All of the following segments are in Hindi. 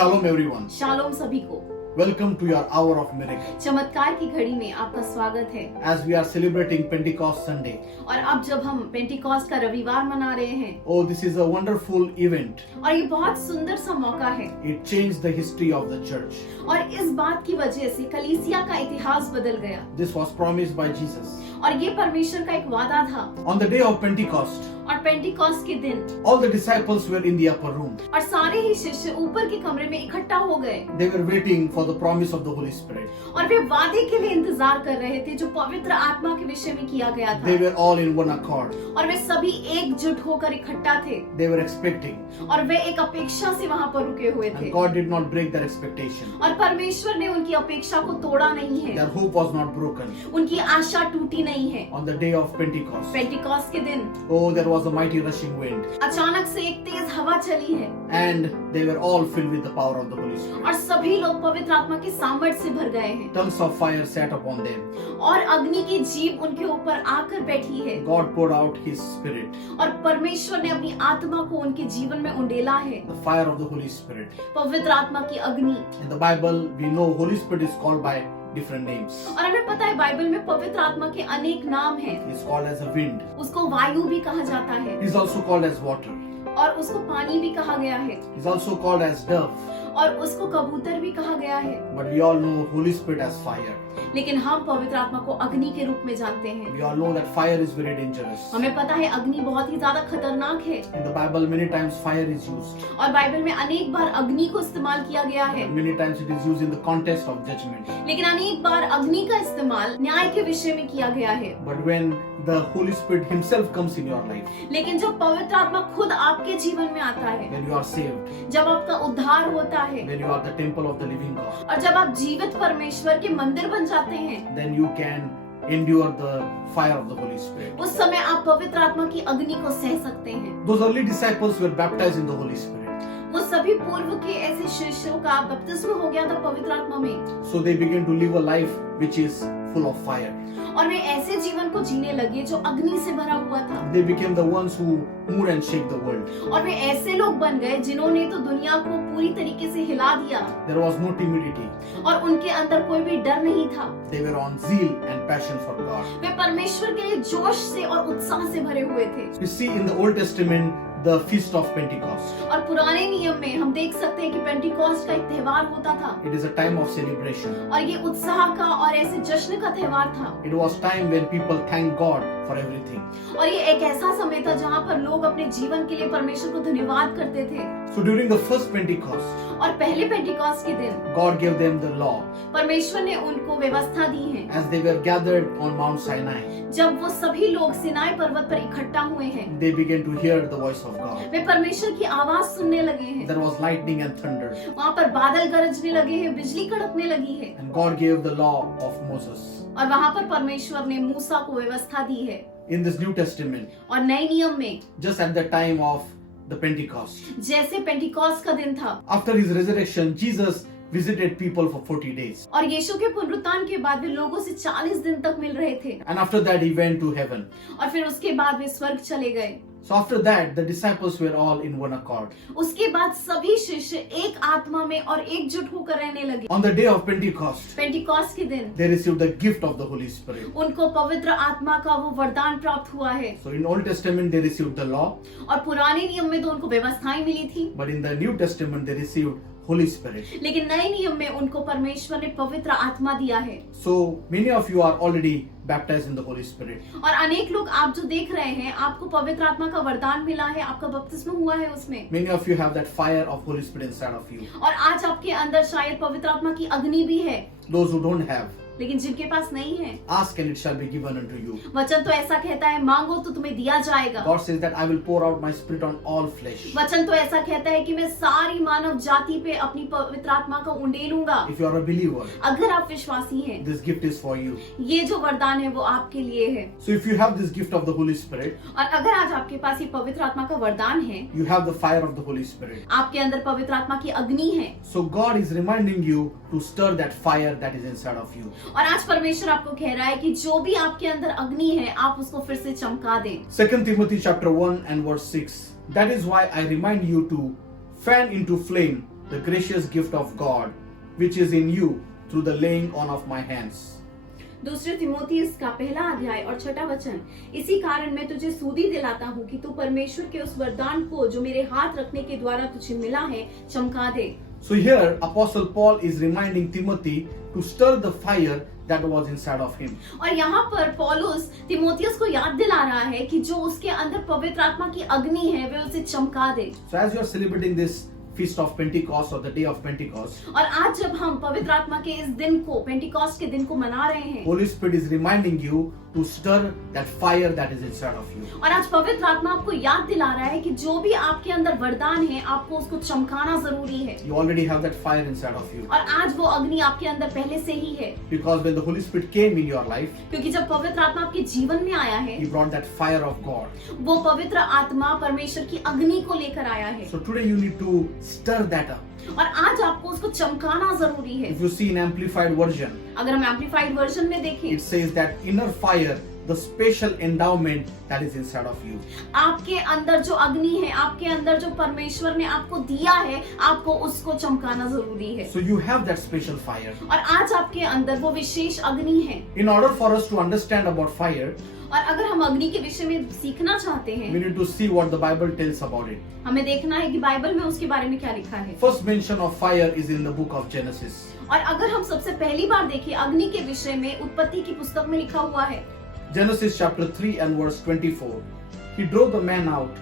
Shalom everyone. शालोम सभी को। Welcome to your hour of miracle. चमत्कार की घड़ी में आपका स्वागत है। As we are celebrating Pentecost Sunday. और अब जब हम पेंटिकॉस्ट का रविवार मना रहे हैं, Oh, this is a wonderful event. और ये बहुत सुंदर सा मौका है। It changed the history of the church. और इस बात की वजह से कलीसिया का इतिहास बदल गया। This was promised by Jesus. और ये परमेश्वर का एक वादा था। On the day of Pentecost, और पेंटिकॉस्ट के दिन all the disciples were in the upper room. और सारे ही शिष्य ऊपर के कमरे में इकट्ठा हो गए। They were waiting for the promise of the Holy Spirit. और वे वादे के लिए इंतजार कर रहे थे जो पवित्र आत्मा के विषय में किया गया They था। were all in one accord. और वे सभी एकजुट होकर इकट्ठा थे। They were expecting. और वे एक अपेक्षा से वहाँ पर रुके हुए थे। And God did not break their expectation. और परमेश्वर ने उनकी अपेक्षा को तोड़ा नहीं है। Their hope was not broken. उनकी आशा टूटी नहीं है। On the day of Pentecost, Pentecost के दिन oh, there was a mighty rushing wind. अचानक से एक तेज हवा चली है And they were all filled with the power of the Holy Spirit. और सभी लोग पवित्र आत्मा के सामर्थ्य से भर गए हैं। Tongues of fire sat upon them. और अग्नि की जीभ उनके ऊपर आकर बैठी है। God poured out His Spirit, और परमेश्वर ने अपनी आत्मा को उनके जीवन में उंडेला है। the fire of the Holy Spirit. पवित्र आत्मा की अग्नि। In the Bible, we know Holy Spirit is called by different names. और हमें पता है बाइबल में पवित्र आत्मा के अनेक नाम हैं। He is called as a wind. उसको वायु भी कहा जाता है He is also called as water. और उसको पानी भी कहा गया है He is also called as dove. और उसको कबूतर भी कहा गया है। But we all know Holy Spirit as fire. लेकिन हम पवित्र आत्मा को अग्नि के रूप में जानते हैं। We all know that fire is very dangerous. हमें पता है अग्नि बहुत ही ज्यादा खतरनाक है। In the Bible, many times fire is used. और बाइबल में अनेक बार अग्नि को इस्तेमाल किया गया है। Many times it is used in the context of judgment. लेकिन अनेक बार अग्नि का इस्तेमाल न्याय के विषय में किया गया है। But when the Holy Spirit Himself comes in your life, लेकिन जब पवित्र आत्मा खुद आपके जीवन में आता है, when you are saved, जब आपका उद्धार होता है, when you are the temple of the living God, और जब आप जीवित परमेश्वर के मंदिर बन जाते हैं, then you can endure the fire of the Holy Spirit. उस समय आप पवित्र आत्मा की अग्नि को सह सकते हैं। Those early disciples were baptized in the Holy Spirit. वो सभी पूर्व के ऐसे शिष्यों का बपतिस्मा हो गया था पवित्र आत्मा में। So they began to live a life which is full of fire. और वे ऐसे जीवन को जीने लगे जो अग्नि से भरा हुआ था। They became the ones who move and shake the world. और वे ऐसे लोग बन गए जिन्होंने तो दुनिया को पूरी तरीके से हिला दिया। There was no timidity. और उनके अंदर कोई भी डर नहीं था। They were on zeal and passion for God. वे परमेश्वर के लिए जोश से और उत्साह से भरे हुए थे। We see in the Old Testament the feast of Pentecost. और पुराने नियम में हम देख सकते हैं कि पेंटिकॉस्ट का एक त्योहार होता था। It is a time of celebration. और ये उत्साह का और ऐसे जश्न का त्योहार था। It was time when people thank God for everything. और ये एक ऐसा समय था जहाँ पर लोग अपने जीवन के लिए परमेश्वर को धन्यवाद करते थे। So during the first Pentecost, और पहले पेंटिकॉस्ट के दिन God gave them the law परमेश्वर ने उनको व्यवस्था दी है। as they were gathered on Mount Sinai. जब वो सभी लोग सिनाई पर्वत पर इकट्ठा हुए हैं, They began to hear the voice of God. वे परमेश्वर की आवाज सुनने लगे हैं। There was lightning and thunder, वहाँ पर बादल गरजने लगे हैं, बिजली कड़कने लगी है। and God gave the law of Moses. और वहाँ पर परमेश्वर ने मूसा को व्यवस्था दी है। In this New Testament, और नए नियम में just at the time of the Pentecost, जैसे पेंटिकॉस्ट का दिन था, after His resurrection, Jesus visited people for 40 days. और यीशु के पुनरुत्थान के बाद वे लोगों से 40 दिन तक मिल रहे थे। And after that, He went to heaven. और फिर उसके बाद वे स्वर्ग चले गए। So after that, the disciples were all in one accord. उसके बाद सभी शिष्य एक आत्मा में और एकजुट होकर रहने लगे। On the day of Pentecost, Pentecost के दिन they received the gift of the Holy Spirit. उनको पवित्र आत्मा का वो वरदान प्राप्त हुआ है। So in Old Testament, they received the law, और पुराने नियम में तो उनको व्यवस्थाएं मिली थी, but in the New Testament, they received Holy Spirit. लेकिन नए नियम में उनको परमेश्वर ने पवित्र आत्मा दिया है। So many of you are already baptized in the Holy Spirit. और अनेक लोग आप जो देख रहे हैं, आपको पवित्र आत्मा का वरदान मिला है, आपका बपतिस्मा हुआ है उसमें। Many of you have that fire of Holy Spirit inside of you. और आज आपके अंदर शायद पवित्र आत्मा की अग्नि भी है, Those who don't have, लेकिन जिनके पास नहीं है, ask and it shall be given unto you. वचन तो ऐसा कहता है, मांगो तो तुम्हें दिया जाएगा। God says that I will pour out my spirit on all flesh. वचन तो ऐसा कहता है कि मैं सारी मानव जाति पे अपनी पवित्र आत्मा को उंडेलूंगा। If you are a believer, अगर आप विश्वासी हैं, this gift is for you. ये जो वरदान है वो आपके लिए है। So if you have this gift of the Holy Spirit, और अगर आज आपके पास ये पवित्र आत्मा का वरदान है, you have the fire of the Holy Spirit. आपके अंदर पवित्र आत्मा की अग्नि है, So God is reminding you to stir that fire that is inside of you. और आज परमेश्वर आपको कह रहा है कि जो भी आपके अंदर अग्नि है, आप उसको फिर से चमका दें। 2 Timothy chapter 1 and verse 6. That is why I remind you to fan into flame the gracious gift of God, which is in you through the laying on of my hands. दूसरे तिमोथियस का पहला अध्याय और छठा वचन, इसी कारण मैं तुझे सूदी दिलाता हूँ कि तू परमेश्वर के उस वरदान को जो मेरे हाथ रखने के द्वारा तुझे मिला है चमका दे। So here Apostle Paul is reminding Timothy to stir the fire that was inside of him. और यहाँ पर पौलुस तिमोथियस को याद दिला रहा है कि जो उसके अंदर पवित्र आत्मा की अग्नि है वे उसे चमका दे। So as you are celebrating this feast of Pentecost or the day of Pentecost, और आज जब हम पवित्र आत्मा के इस दिन को, पेंटिकॉस्ट के दिन को मना रहे हैं, Holy Spirit is reminding you to stir that fire that is inside of you. और आज पवित्र आत्मा आपको याद दिला रहा है कि जो भी आपके अंदर वरदान है आपको उसको चमकाना जरूरी है। You already have that fire inside of you. और आज वो अग्नि आपके अंदर पहले से ही है, Because when the Holy Spirit came in your life, क्योंकि जब पवित्र आत्मा आपके जीवन में आया है, He brought that fire of God. वो पवित्र आत्मा परमेश्वर की अग्नि को लेकर आया है। So today you need to stir that up. और आज आपको उसको चमकाना जरूरी है। If you see in amplified version, अगर हम एम्पलीफाइड वर्जन में देखें, it says that inner fire, the special endowment that is inside of you. आपके अंदर जो अग्नि है, आपके अंदर जो परमेश्वर ने आपको दिया है, आपको उसको चमकाना जरूरी है। So you have that special fire. और आज आपके अंदर वो विशेष अग्नि है। In order for us to understand about fire, और अगर हम अग्नि के विषय में सीखना चाहते we हैं, need to see what the Bible tells about it. हमें देखना है कि बाइबल में उसके बारे में क्या लिखा है। First mention of fire is in the book of Genesis. और अगर हम सबसे पहली बार देखें अग्नि के विषय में, उत्पत्ति की पुस्तक में लिखा हुआ है, Genesis chapter 3 and verse 24. He drove the man out,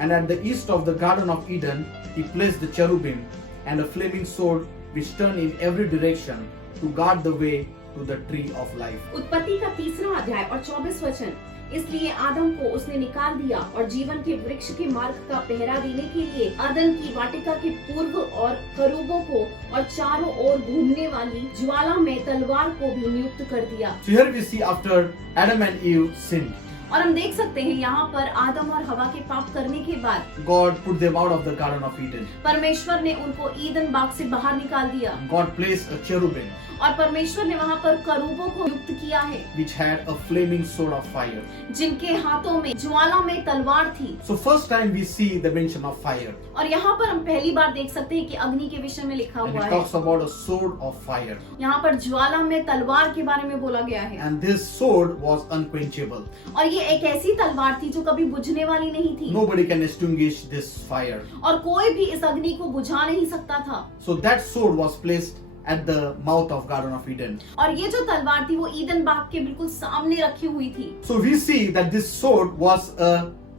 and at the east of the Garden of Eden, he placed the cherubim and a flaming sword which turned in every direction to guard the way to the tree of life. उत्पत्ति का 3 अध्याय और 24 वचन, इसलिए आदम को उसने निकाल दिया और जीवन के वृक्ष के मार्ग का पहरा देने के लिए अदन की वाटिका के पूर्व और करूबों को और चारों ओर घूमने वाली ज्वाला में तलवार को भी नियुक्त कर दिया। So here we see after Adam and Eve sinned, और हम देख सकते हैं यहाँ पर आदम और हवा के पाप करने के बाद God put them out of the Garden of Eden. परमेश्वर ने उनको ईदन बाग से बाहर निकाल दिया, God placed a cherubim और परमेश्वर ने वहाँ पर करूबों को नियुक्त किया है, which had a flaming sword of fire. जिनके हाथों में ज्वाला में तलवार थी। So first time we see the mention of fire, और यहाँ पर हम पहली बार देख सकते हैं कि अग्नि के विषय में लिखा and हुआ it है। talks about a sword of fire. यहाँ पर ज्वाला में तलवार के बारे में बोला गया है, And this sword was unquenchable. और ये एक ऐसी तलवार थी जो कभी बुझने वाली नहीं थी, Nobody can extinguish this fire. और कोई भी इस अग्नि को बुझा नहीं सकता था। So that sword was placed at the mouth of Garden of Eden. और ये जो तलवार थी वो ईदन बाग के बिल्कुल सामने रखी हुई थी। So we see that this sword was a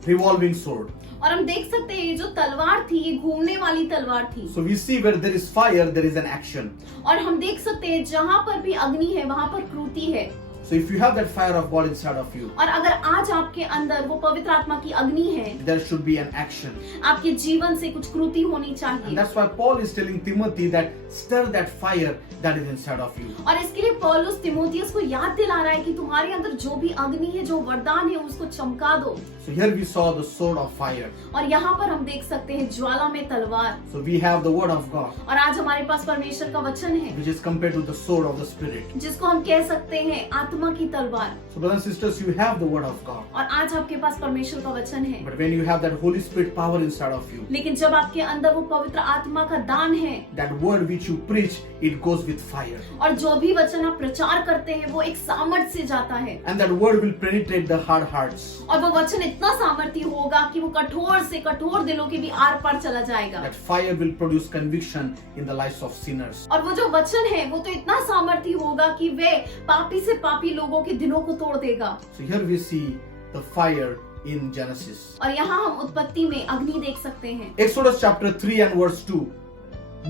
revolving sword. और हम देख सकते हैं ये जो तलवार थी ये घूमने वाली तलवार थी। So we see where there is fire, there is an action. और हम देख सकते हैं जहाँ पर भी अग्नि है वहाँ पर कृति है। So if you have that fire of God inside of you, और अगर आज आपके अंदर वो पवित्र आत्मा की अग्नि है, there should be an action. आपके जीवन से कुछ कृति होनी And चाहिए। that's why Paul is telling Timothy that stir that fire that is inside of you. और इसके लिए पौलुस तिमोथियस को याद दिला रहा है कि तुम्हारे अंदर जो भी अग्नि है, जो वरदान है, उसको चमका दो। So here we saw the sword of fire. और यहाँ पर हम देख सकते हैं ज्वाला में तलवार। So we have the word of God, और आज हमारे पास परमेश्वर का वचन है, which is compared to the sword of the Spirit. जिसको हम कह सकते हैं आत्मा की तलवार। So brothers and sisters, you have the word of God. और आज आपके पास परमेश्वर का वचन है, But when you have that Holy Spirit power inside of you, लेकिन जब आपके अंदर वो पवित्र आत्मा का दान है, that word which you preach, it goes with fire. और जो भी वचन आप प्रचार करते हैं वो एक सामर्थ से जाता है, And that word will penetrate the hard hearts. और वो वचन इतना सामर्थी होगा कि वो कठोर से कठोर दिलों के भी आर पार चला जाएगा। That fire will produce conviction in the lives of sinners. और वो जो वचन है वो तो इतना सामर्थी होगा कि वे पापी से पापी लोगों के दिलों को तोड़ देगा। So here we see the fire in Genesis. और यहाँ हम उत्पत्ति में अग्नि देख सकते हैं। Exodus chapter 3 and verse 2.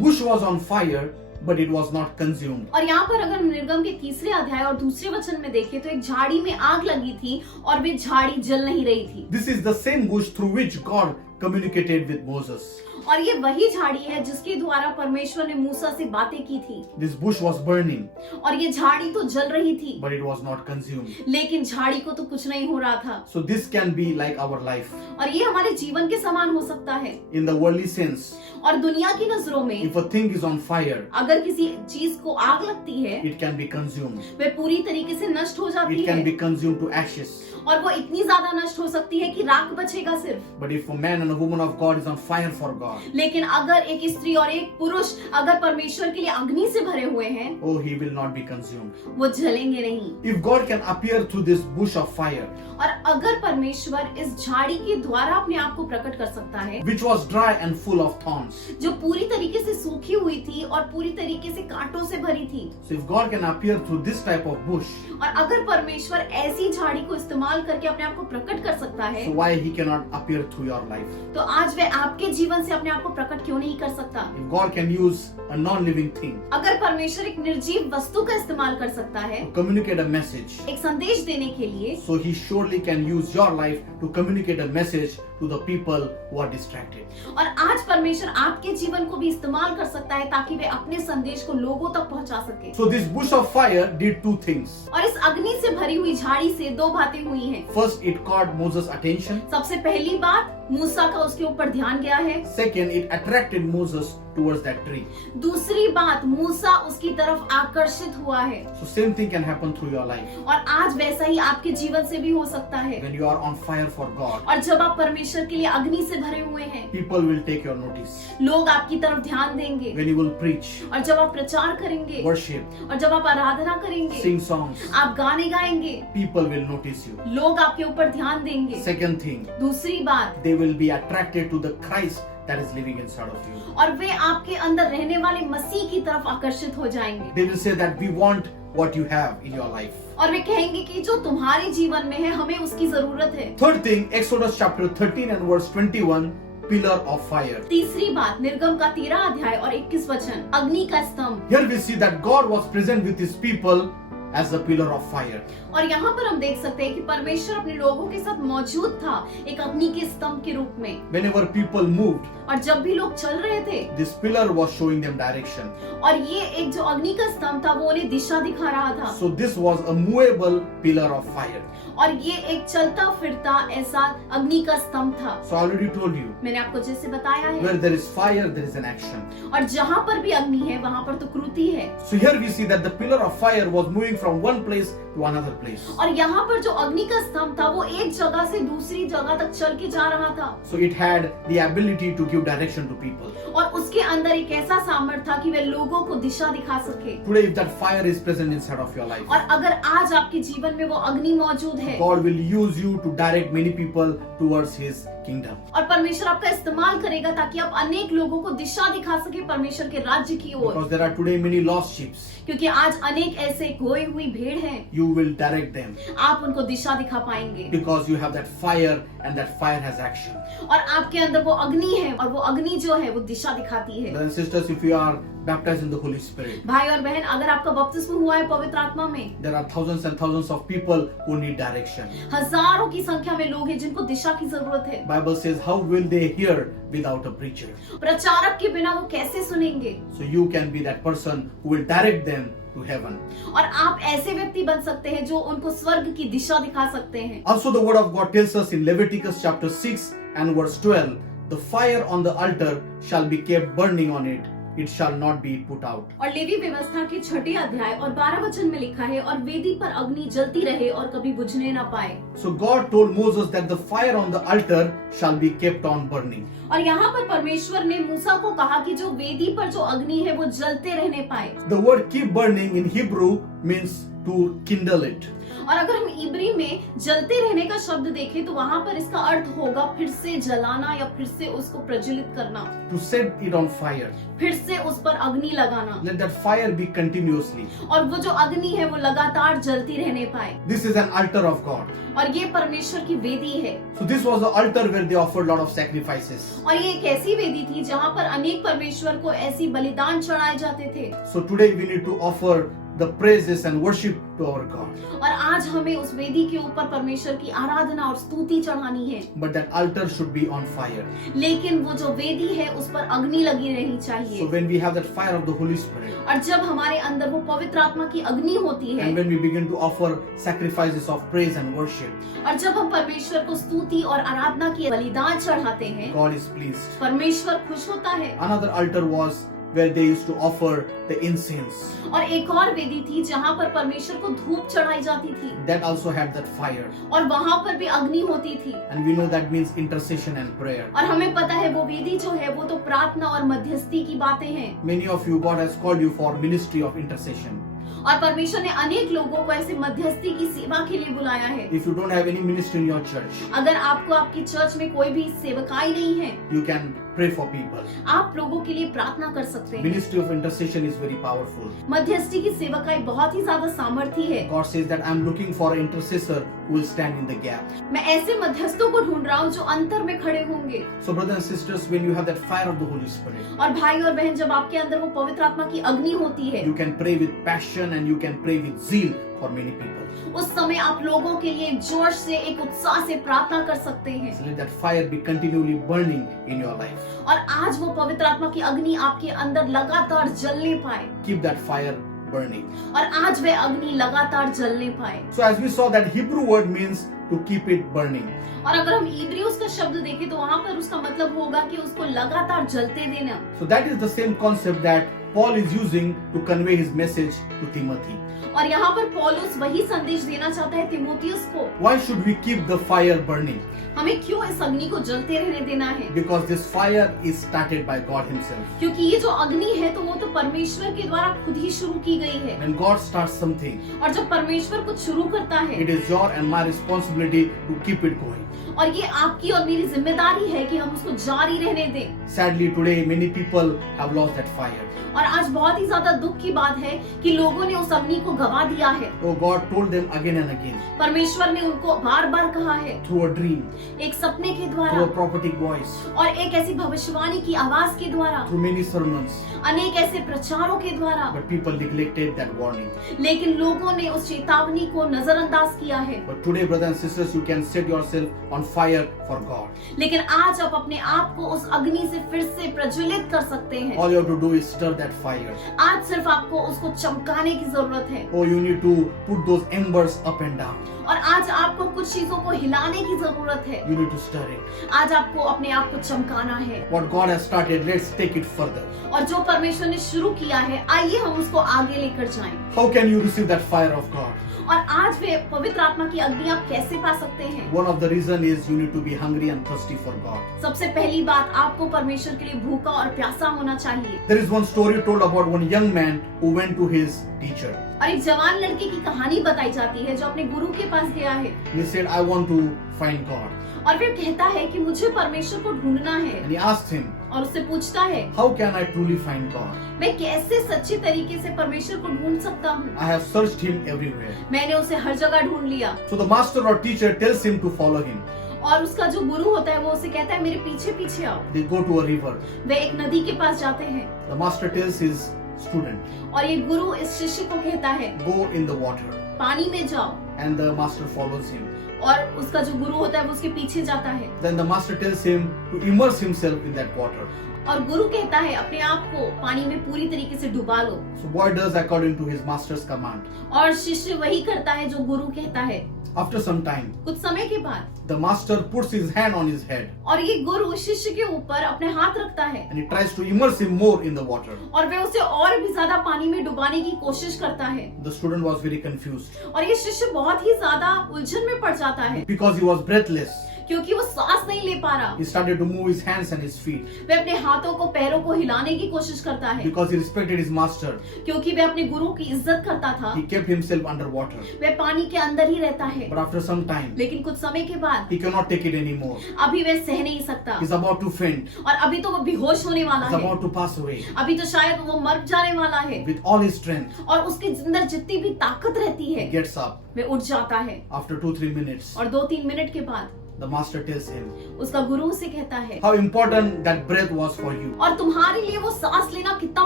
Bush was on fire, but it was not consumed. और यहाँ पर अगर हम निर्गम के 3 अध्याय और 2 वचन में देखें तो एक झाड़ी में आग लगी थी और वे झाड़ी जल नहीं रही थी। This is the same bush through which God communicated with Moses. और ये वही झाड़ी है जिसके द्वारा परमेश्वर ने मूसा से बातें की थी। This bush was burning, और ये झाड़ी तो जल रही थी, but it was not consumed. लेकिन झाड़ी को तो कुछ नहीं हो रहा था। So this can be like our life. और ये हमारे जीवन के समान हो सकता है। In the worldly sense, और दुनिया की नजरों में if a thing is on fire, अगर किसी चीज को आग लगती है, it can be consumed. वे पूरी तरीके से नष्ट हो जाती It can है, be consumed to ashes. और वो इतनी ज्यादा नष्ट हो सकती है कि राख बचेगा सिर्फ। But if a man and a woman of God is on fire for God, God. लेकिन अगर एक स्त्री और एक पुरुष अगर परमेश्वर के लिए अग्नि से भरे हुए हैं, Oh, he will not be consumed. वो जलेंगे नहीं। If God can appear through this bush of fire, और अगर परमेश्वर इस झाड़ी के द्वारा अपने आप को प्रकट कर सकता है, which was dry and full of thorns, जो पूरी तरीके से सूखी हुई थी और पूरी तरीके से कांटों से भरी थी, so if God can appear through this type of bush, और अगर परमेश्वर ऐसी झाड़ी को इस्तेमाल करके अपने आप को प्रकट कर सकता है, so why he cannot appear through your life? तो आज वह आपके जीवन से अपने आप को प्रकट क्यों नहीं कर सकता? If God can use a non-living thing अगर परमेश्वर एक निर्जीव वस्तु का इस्तेमाल कर सकता है to communicate a message, एक संदेश देने के लिए, so he surely can use your life to communicate a message to the people who are distracted. और आज परमेश्वर आपके जीवन को भी इस्तेमाल कर सकता है ताकि वे अपने संदेश को लोगों तक पहुंचा सके। So this bush of fire did two things. और इस अग्नि से भरी हुई झाड़ी से दो बातें हुई हैं। First, it caught Moses' attention. सबसे पहली बात, मूसा का उसके ऊपर ध्यान गया है। Second, it attracted Moses towards that tree. दूसरी बात, मूसा उसकी तरफ आकर्षित हुआ है। So same thing can happen through your life. और आज वैसा ही आपके जीवन से भी हो सकता है। When you are on fire for God, और जब आप परमेश्वर के लिए अग्नि से भरे हुए हैं, people will take your notice. लोग आपकी तरफ ध्यान देंगे। When you will preach, और जब आप प्रचार करेंगे, worship, और जब आप आराधना करेंगे, sing songs, आप गाने गाएंगे, people will notice you. लोग आपके ऊपर ध्यान देंगे। Second thing, दूसरी बात, they will be attracted to the Christ that is living inside of you. और वे आपके अंदर रहने वाले मसीह की तरफ आकर्षित हो जाएंगे। They will say that we want what you have in your life. और वे कहेंगे कि जो तुम्हारे जीवन में है हमें उसकी जरूरत है। Third thing, Exodus chapter 13 and verse 21, pillar of fire. तीसरी बात, निर्गम का 13 अध्याय और 21 वचन, अग्नि का स्तंभ। Here we see that God was present with his people as a pillar of fire. और यहाँ पर हम देख सकते हैं कि परमेश्वर अपने लोगों के साथ मौजूद था एक अग्नि के स्तंभ के रूप में। Whenever people moved, और जब भी लोग चल रहे थे, this pillar was showing them direction. और ये एक जो अग्नि का स्तंभ था वो उन्हें दिशा दिखा रहा था। So this was a movable pillar of fire. और ये एक चलता फिरता ऐसा अग्नि का स्तंभ था। So I already told you, मैंने आपको जैसे बताया है, where there is fire, there is an action. और जहाँ पर भी अग्नि है वहाँ पर तो कृति है। So here we see that the pillar of fire was moving from one place to another place. और यहाँ पर जो अग्नि का स्तंभ था वो एक जगह से दूसरी जगह तक चल के जा रहा था। So it had the ability to give direction to people. और उसके अंदर एक ऐसा सामर्थ्य था कि वे लोगों को दिशा दिखा सके। Today, if that fire is present inside of your life, और अगर आज आपके जीवन में वो अग्नि मौजूद है, God will use you to direct many people towards His kingdom. और परमेश्वर आपका इस्तेमाल करेगा ताकि आप अनेक लोगों को दिशा दिखा सके परमेश्वर के राज्य की ओर। Because there are today many lost sheep. क्योंकि आज अनेक ऐसे खोई हुई भेड़ हैं, You will direct them आप उनको दिशा दिखा पाएंगे because you have that fire and that fire has action. और आपके अंदर वो अग्नि है और वो अग्नि जो है वो दिशा दिखाती है। Brothers and sisters, if you are baptized in the Holy Spirit, भाई और बहन, अगर आपका बपतिस्मा हुआ है पवित्र आत्मा में, there are thousands and thousands of people who need direction. हजारों की संख्या में लोग हैं जिनको दिशा की जरूरत है। Bible says, how will they hear without a preacher? प्रचारक के बिना वो कैसे सुनेंगे? So you can be that person who will direct them to heaven. और आप ऐसे व्यक्ति बन सकते हैं जो उनको स्वर्ग की दिशा दिखा सकते हैं। Also the word of God tells us in Leviticus chapter 6 and verse 12, the fire on the altar shall be kept burning on it. It shall not be put out. और लेवी व्यवस्था के 6 अध्याय और 12 वचन में लिखा है, और वेदी पर अग्नि जलती रहे और कभी बुझने न पाए। So God told Moses that the fire on the altar shall be kept on burning. और यहाँ पर परमेश्वर ने मूसा को कहा कि जो वेदी पर जो अग्नि है वो जलते रहने पाए। The word keep burning in Hebrew means to kindle it. और अगर हम इब्री में जलते रहने का शब्द देखें तो वहाँ पर इसका अर्थ होगा फिर से जलाना या फिर से उसको प्रज्वलित करना, To set it on fire. फिर से उस पर अग्नि लगाना, Let that fire be continuously. और वो जो अग्नि है वो लगातार जलती रहने पाए। This is an altar of God. और ये परमेश्वर की वेदी है। So this was the altar where they offered lot of sacrifices. और ये एक ऐसी वेदी थी जहाँ पर अनेक परमेश्वर को ऐसी बलिदान चढ़ाए जाते थे। So today we need to offer the praises and worship to our God. और आज हमें उस वेदी के ऊपर परमेश्वर की आराधना और स्तुति चढ़ानी है। But that altar should be on fire. लेकिन वो जो वेदी है उस पर अग्नि लगी रहनी चाहिए। So when we have that fire of the Holy Spirit, और जब हमारे अंदर वो पवित्र आत्मा की अग्नि होती है, and when we begin to offer sacrifices of praise and worship, और जब हम परमेश्वर को स्तुति और आराधना की बलिदान चढ़ाते हैं, God is pleased. परमेश्वर खुश होता है। Another altar was where they used to offer the incense. और एक और वेदी थी जहाँ पर परमेश्वर को धूप चढ़ाई जाती थी, That also had that fire. और वहाँ पर भी अग्नि होती थी। And we know that means intercession and prayer. और हमें पता है वो वेदी जो है वो तो प्रार्थना और मध्यस्थी की बातें हैं। Many of you, God has called you for ministry of intercession. और परमेश्वर ने अनेक लोगों को ऐसे मध्यस्थी की सेवा के लिए बुलाया है। If you don't have any ministry in your church, अगर आपको आपकी चर्च में कोई भी सेवकाई नहीं है, you can pray for people. आप लोगों के लिए प्रार्थना कर सकते हैं। Ministry of intercession is very powerful. मध्यस्थी की सेवकाई बहुत ही ज्यादा सामर्थी है। God says that I'm looking for an intercessor who will stand in the gap. मैं ऐसे मध्यस्थों को ढूंढ रहा हूँ जो अंतर में खड़े होंगे। So brothers and sisters, when you have that fire of the Holy Spirit, और भाई और बहन, जब आपके अंदर वो पवित्र आत्मा की अग्नि होती है, you can pray with passion and you can pray with zeal for many people. उस समय आप लोगों के लिए जोश से, एक उत्साह से प्रार्थना कर सकते हैं। So let that fire be continually burning in your life. और आज वो पवित्र आत्मा की अग्नि आपके अंदर लगातार जलने पाए। Keep that fire burning. और आज वे अग्नि लगातार जलने पाए। So as we saw, that Hebrew word means to keep it burning. और अगर हम इब्रियोस का शब्द देखें तो वहाँ पर उसका मतलब होगा कि उसको लगातार जलते देना। So that is the same concept that Paul is using to convey his message to Timothy. और यहाँ पर पौलुस वही संदेश देना चाहता है तिमोथियुस को। Why should we keep the fire burning? हमें क्यों इस अग्नि को जलते रहने देना है? Because this fire is started by God himself. क्योंकि ये जो अग्नि है तो वो तो परमेश्वर के द्वारा खुद ही शुरू की गई है। When God starts something, और जब परमेश्वर कुछ शुरू करता है, it is your and my responsibility to keep it going. और ये आपकी और मेरी जिम्मेदारी है कि हम उसको जारी रहने दें। Sadly today many people have lost that fire. और आज बहुत ही ज्यादा दुख की बात है कि लोगों ने उस अग्नि को गवा दिया है। Oh, God told them again and again परमेश्वर ने उनको बार बार कहा है, through a dream, एक सपने के through a द्वारा prophetic voice, और एक ऐसी भविष्यवाणी की आवाज के द्वारा, through many sermons, अनेक ऐसे प्रचारों के द्वारा, but people neglected that warning. लेकिन लोगों ने उस चेतावनी को नजरअंदाज किया है। But today, brothers and sisters, you can set yourself on fire for God. लेकिन आज आप अपने आप को उस अग्नि से फिर से प्रज्वलित कर सकते हैं। All you have to do is stir that fire. आज सिर्फ आपको उसको चमकाने की जरूरत है। Oh, you need to put those embers up and down. और आज आपको कुछ चीजों को हिलाने की जरूरत है। You need to stir it. आज आपको अपने आप को चमकाना है। What God has started, let's take it further. और जो परमेश्वर ने शुरू किया है, आइए हम उसको आगे लेकर जाएं। How can you receive that fire of God? और आज वे पवित्र आत्मा की अग्नि आप कैसे पा सकते हैं? One of the reason is you need to be hungry and thirsty for God. सबसे पहली बात, आपको परमेश्वर के लिए भूखा और प्यासा होना चाहिए। There is one story told about one young man who went to his teacher. और एक जवान लड़के की कहानी बताई जाती है जो अपने गुरु के पास गया है। He said, I want to find God. और फिर कहता है कि मुझे परमेश्वर को ढूंढना है। And he asked him, और उससे पूछता है, how can I truly find God? मैं कैसे सच्ची तरीके से परमेश्वर को ढूंढ सकता हूँ? I have searched him everywhere. मैंने उसे हर जगह ढूंढ लिया। So the master or teacher tells him to follow him. और उसका जो गुरु होता है वो उसे कहता है, मेरे पीछे पीछे आओ। They go to a river. वे एक नदी के पास जाते हैं। The master tells his student, और ये गुरु इस शिष्य को कहता है, go in the water. पानी में जाओ। And the master follows him. और उसका जो गुरु होता है वो उसके पीछे जाता है। Then the master tells him to immerse himself in that water. और गुरु कहता है, अपने आप को पानी में पूरी तरीके से डुबा लो। So boy does according to his master's command. और शिष्य वही करता है जो गुरु कहता है। After some time, कुछ समय के बाद the master puts his hand on his head और ये गुरु शिष्य के ऊपर अपने हाथ रखता है and he tries to immerse him more in the water. और वे उसे और भी ज्यादा पानी में डुबाने की कोशिश करता है। The student was very confused और ये शिष्य बहुत ही ज्यादा उलझन में पड़ जाता है because he was breathless. क्योंकि वो सांस नहीं ले पा रहा। He started to move his hands and his feet वे अपने हाथों को, पैरों को हिलाने की कोशिश करता है because he respected his master. क्योंकि वे अपने गुरु की इज्जत करता था। He kept himself underwater. वे पानी के अंदर ही रहता है। But after some time, लेकिन कुछ समय के बाद he cannot take it anymore. अभी वे सह नहीं सकता He's about to faint. और अभी तो वो बेहोश होने वाला He's है। about to pass away. अभी तो शायद वो मर जाने वाला है। With all his strength, और उसके अंदर जितनी भी ताकत रहती he है gets up. वे उठ जाता है। After 2-3 minutes, और 2-3 मिनट के बाद the master tells him उसका गुरु उसे कहता है, how important that breath was for you. और तुम्हारे लिए वो सांस लेना कितना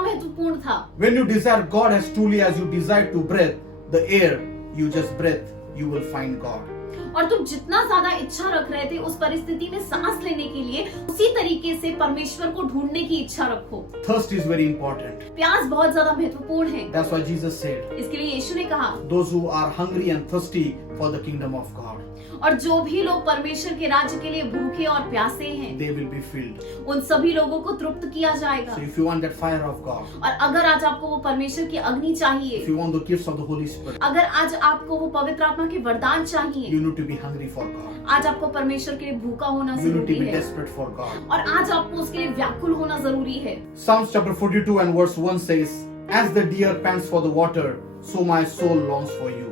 महत्वपूर्ण था। When you desire God as truly as you desire to breathe the air you just breathe, you will find God. और तुम जितना ज्यादा इच्छा रख रहे थे उस परिस्थिति में सांस लेने के लिए, उसी तरीके से परमेश्वर को ढूंढने की इच्छा रखो। Thirst is very important. प्यास बहुत ज्यादा महत्वपूर्ण है। That's why Jesus said, इसके लिए यीशु ने कहा, those who are hungry and thirsty for the kingdom of God, और जो भी लोग परमेश्वर के राज्य के लिए भूखे और प्यासे हैं, they will be filled. उन सभी लोगों को तृप्त किया जाएगा। So if you want that fire of God, और अगर आज आपको वो परमेश्वर की अग्नि चाहिए, if you want the gifts of the Holy Spirit, अगर आज आपको वो पवित्र आत्मा के वरदान चाहिए, you need to be hungry for God. आज आपको परमेश्वर के लिए भूखा होना You need जरूरी to be है desperate for God. और आज आपको उसके लिए व्याकुल होना जरूरी है। Psalms chapter 42 and verse 1 says, "As the deer pants for the water, so my soul longs for you."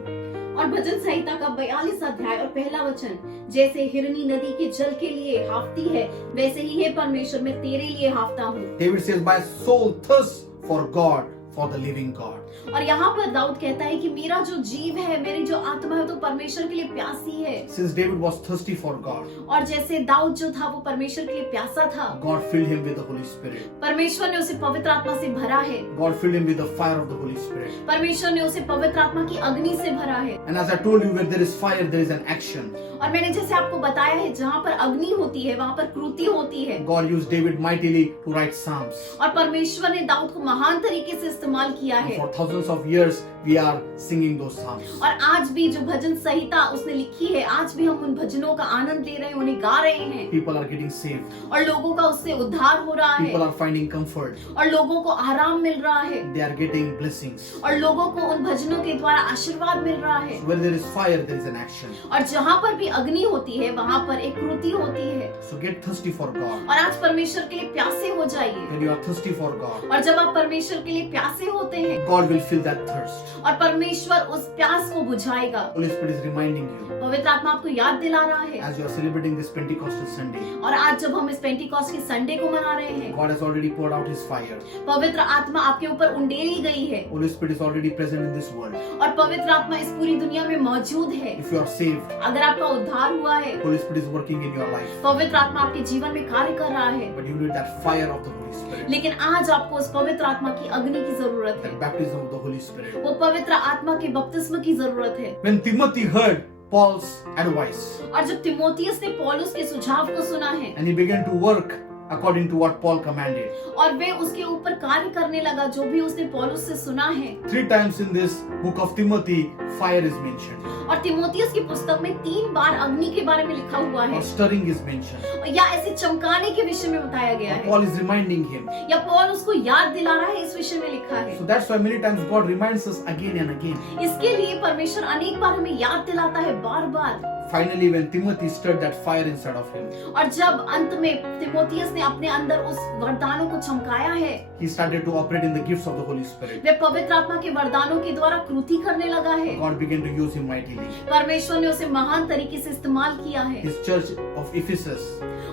और भजन संहिता का 42 अध्याय और पहला वचन, जैसे हिरनी नदी के जल के लिए हाफती है, वैसे ही हे परमेश्वर मैं तेरे लिए हाफता हूँ। David says, "My soul thirsts for God, for the living God." और यहाँ पर दाऊद कहता है कि मेरा जो जीव है, मेरी जो आत्मा है, तो परमेश्वर के लिए प्यासी है। Since David was thirsty for God, और जैसे दाऊद जो था वो परमेश्वर के लिए प्यासा था, God filled him with the Holy Spirit. परमेश्वर ने उसे पवित्र आत्मा से भरा है। God filled him with the fire of the Holy Spirit. परमेश्वर ने उसे पवित्र आत्मा की अग्नि से भरा है। And as I told you, where there is fire, there is an action. और मैंने जैसे आपको बताया है, जहाँ पर अग्नि होती है वहाँ पर कृति होती है। God used David mightily to write Psalms. और परमेश्वर ने दाऊद को महान तरीके से इस्तेमाल किया है। For thousands of years, we are singing those Psalms. और आज भी जो भजन संहिता उसने लिखी है, आज भी हम उन भजनों का आनंद ले रहे हैं, उन्हें गा रहे हैं। People are getting saved. और लोगों का उससे उद्धार हो रहा People है are finding comfort. और लोगों को आराम मिल रहा है They are getting blessings. और लोगों को उन भजनों के द्वारा आशीर्वाद मिल रहा है। Where there is fire, there is an action. और जहाँ पर भी अग्नि होती है वहाँ पर एक कृति होती है। So get thirsty for God. और आज परमेश्वर के लिए प्यासे हो जाइए। When you are thirsty for God, और जब आप परमेश्वर के लिए प्यासे होते हैं God will fill that thirst. और परमेश्वर उस प्यास को बुझाएगा। Holy Spirit is reminding you पवित्र आत्मा आपको याद दिला रहा है। as you are celebrating this Pentecostal Sunday. और आज जब हम इस पेंटिकॉस्ट के संडे को मना रहे हैं, God has already poured out His fire. पवित्र आत्मा आपके ऊपर उंडेली गई है Holy Spirit is already present in this world. और पवित्र आत्मा इस पूरी दुनिया में मौजूद है। If you are saved, अगर आपका उद्धार हुआ है, Holy Spirit is working in your life. पवित्र आत्मा आपके जीवन में कार्य कर रहा है, But you need that fire of the Holy Spirit. लेकिन आज आपको उस पवित्र आत्मा की अग्नि की जरूरत है। That baptism of the Holy Spirit. वो पवित्र आत्मा के बपतिस्म की जरूरत है। When Timothy heard Paul's advice और जब तिमोथियस ने पौलुस के सुझाव को सुना है and he began to work according to what Paul commanded. और वे उसके ऊपर कार्य करने लगा जो भी उसने पौलुस से सुना है। 3 times in this book of Timothy, fire is mentioned. और तिमोथियस की पुस्तक में 3 बार अग्नि के बारे में लिखा हुआ है Or stirring is mentioned. या ऐसे चमकाने के विषय में बताया गया है Paul is reminding him. या पौल उसको याद दिला रहा है, इस विषय में लिखा है। So that's why many times God reminds us again and again. इसके लिए परमेश्वर अनेक बार हमें याद दिलाता है, बार बार। Finally, when Timothy stirred that fire inside of him, और जब अंत में तिमोथियस ने अपने अंदर उस वरदानों को चमकाया है, he started to operate in the gifts of the Holy Spirit. वे पवित्र आत्मा के वरदानों के द्वारा कृति करने लगा है। God began to use him mightily. परमेश्वर ने उसे महान तरीके से इस्तेमाल किया है His church of Ephesus,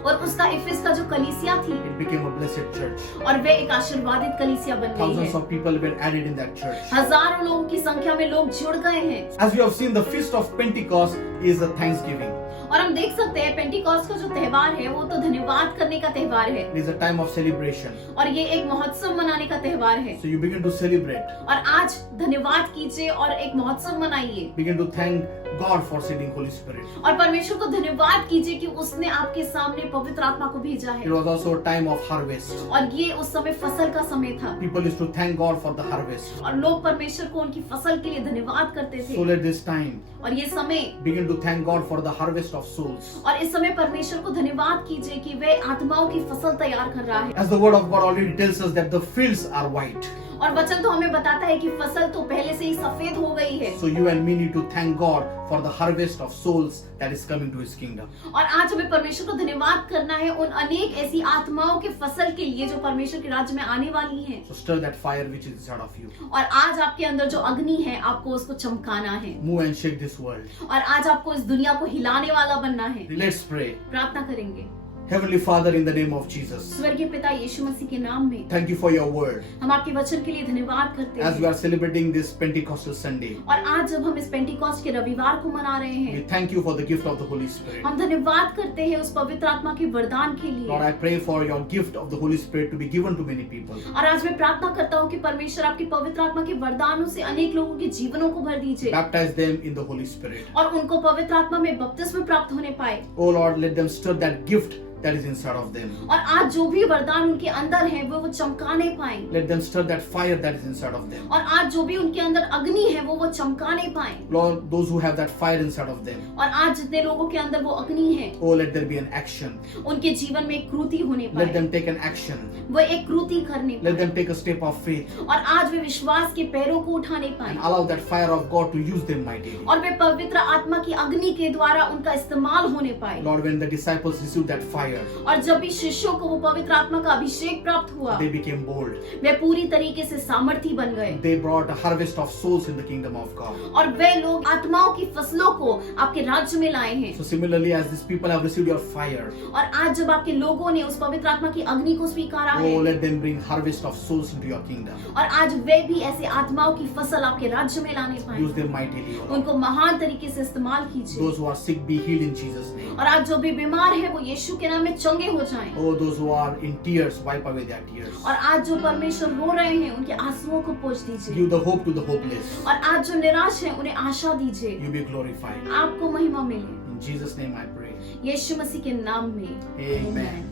और उसका इफिस का जो कलीसिया थी it became a blessed church. और वे एक आशीर्वादित कलीसिया बन गई Thousands है। of people were added in that church. हजारों लोगों की संख्या में लोग जुड़ गए हैं। As we have seen, the feast of Pentecost is a Thanksgiving. और हम देख सकते हैं पेंटिकॉस्ट का जो त्योहार है वो तो धन्यवाद करने का त्योहार है It is a time of celebration. और ये एक महोत्सव मनाने का त्योहार है। So you begin to celebrate, और आज धन्यवाद कीजिए और एक महोत्सव मनाइए begin to thank God for sending Holy Spirit. और परमेश्वर को धन्यवाद कीजिए कि उसने आपके सामने पवित्र आत्मा को भेजा It है। was also a time of harvest. और ये उस समय फसल का समय था People used to thank God for the harvest. और लोग परमेश्वर को उनकी फसल के लिए धन्यवाद करते So थे। let this time और ये समय begin to thank God for the harvest of souls. और इस समय परमेश्वर को धन्यवाद कीजिए कि वे आत्माओं की फसल तैयार कर रहा है। As the word of God already tells us that the fields are white. और वचन तो हमें बताता है कि फसल तो पहले से ही सफेद हो गई है। So you and me need to thank God for the harvest of souls that is coming to His kingdom. और आज हमें परमेश्वर को धन्यवाद करना है उन अनेक ऐसी आत्माओं के फसल के लिए जो परमेश्वर के राज्य में आने वाली हैं। So stir that fire which is inside of you. और आज आपके अंदर जो अग्नि है आपको उसको चमकाना है Move and shake this world. और आज आपको इस दुनिया को हिलाने वाला बनना है। Let's pray. प्रार्थना करेंगे। Heavenly Father, in the name of Jesus, स्वर्गीय पिता यीशु मसीह के नाम में thank you for your word. हम आपके वचन के लिए धन्यवाद करते As we हैं। are celebrating this Pentecostal Sunday, और आज जब हम इस पेंटिकॉस्ट के रविवार को मना रहे we हैं, thank you for the gift of the Holy Spirit. हम धन्यवाद करते हैं उस पवित्र आत्मा के वरदान के Lord, लिए। I pray for your gift of the Holy Spirit to be given to many people. और आज मैं प्रार्थना करता हूँ कि परमेश्वर आपकी पवित्र आत्मा के वरदानों से अनेक लोगों के जीवनों को भर दीजिए Baptize them in the Holy Spirit. और उनको पवित्र आत्मा में बपतिस्म प्राप्त होने पाए। Oh Lord, let them stir that gift that is inside of them. और आज जो भी वरदान उनके अंदर है वो चमकाने पाए। Let them stir that fire that is inside of them. और आज जो भी उनके अंदर अग्नि है वो चमकाने पाए। Lord, those who have that fire inside of them, और आज जितने लोगों के अंदर वो अग्नि है, oh, let there be an action. उनके जीवन में एक कृति होने Let पाए, them take an action. वो एक कृति करने Let them पाए take a step of faith और आज वे विश्वास के पैरों को उठाने पाए and allow that fire of God to use them mightily. और वे पवित्र आत्मा की अग्नि के द्वारा उनका इस्तेमाल होने पाए। Lord, when the disciples received that fire, और जब भी शिष्यों को वो पवित्र आत्मा का अभिषेक प्राप्त हुआ, they became bold. वे पूरी तरीके से सामर्थी बन गए They brought a harvest of souls in the kingdom of God. और वे लोग आत्माओं की फसलों को आपके राज्य में लाए हैं। So similarly, as these people have received your fire, और आज जब आपके लोगों ने उस पवित्र आत्मा की अग्नि को स्वीकारा oh, है, let them bring harvest of souls into your kingdom. और आज वे भी ऐसे आत्माओं की फसल आपके राज्य में लाने पाए, Use them mightily, O Lord. उनको महान तरीके से इस्तेमाल कीजिए। Those who are sick be healed in Jesus' name. और आज जो भी बीमार है वो यीशु के नाम में चंगे हो जाएं। Oh, those who are in tears, wipe away their tears. और आज जो परमेश्वर रो रहे हैं उनके आंसुओं को पोंछ दीजिए। Give the hope to the hopeless. और आज जो निराश है उन्हें आशा दीजिए, You be glorified. आपको महिमा मिले। In Jesus' name I pray. यीशु मसीह के नाम में Amen.